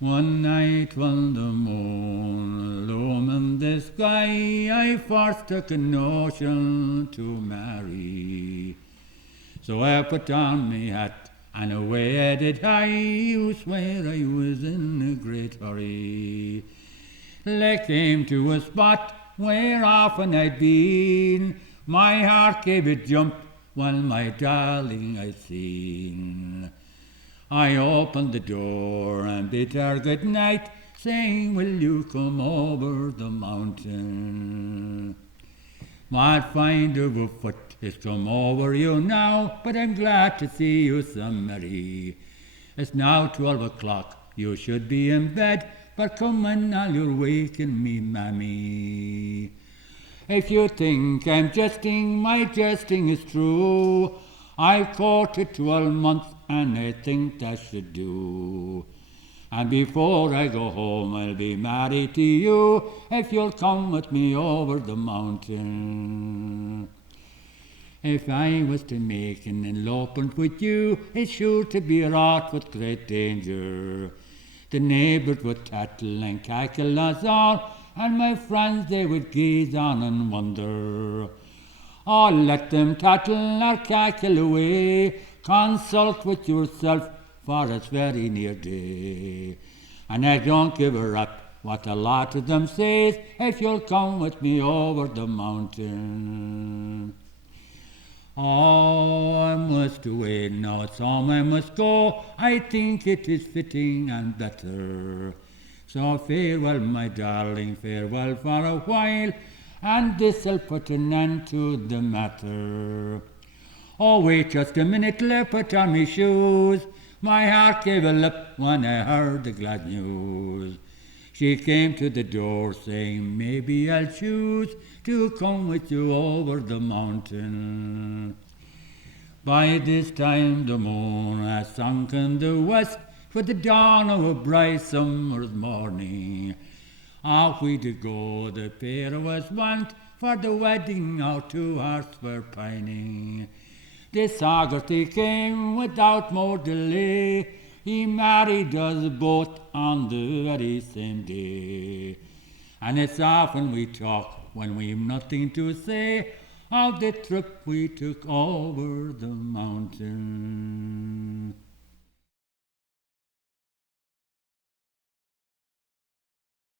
One night when the moon illumined the sky, I first took a notion to marry. So I put on me hat and away did I, you swear I was in a great hurry. I came to a spot where often I'd been, my heart gave a jump when my darling I'd seen. I opened the door and bid her good night, saying, will you come over the mountain? What find of a foot has come over you now, but I'm glad to see you so merry. It's now 12 o'clock, you should be in bed, but come and now you're waking me, mammy. If you think I'm jesting, my jesting is true. I've courted 12 months and I think that should do. And before I go home, I'll be married to you if you'll come with me over the mountain. If I was to make an elopement with you, it's sure to be wrought with great danger. The neighbours would tattle and cackle us all, and my friends they would gaze on and wonder. Oh, let them tattle or cackle away, consult with yourself, for it's very near day. And I don't give a rap what a lot of them says, if you'll come with me over the mountain. Oh, I must away now, it's home I must go, I think it is fitting and better. So farewell, my darling, farewell for a while, and this'll put an end to the matter. Oh, wait just a minute, till I put on me shoes. My heart gave a leap when I heard the glad news. She came to the door saying, maybe I'll choose to come with you over the mountain. By this time the moon has sunk in the west, with the dawn of a bright summer's morning. Off we did go, the pair of us went, for the wedding our two hearts were pining. This August came without more delay, he married us both on the very same day. And it's often we talk when we've nothing to say of the trip we took over the mountain.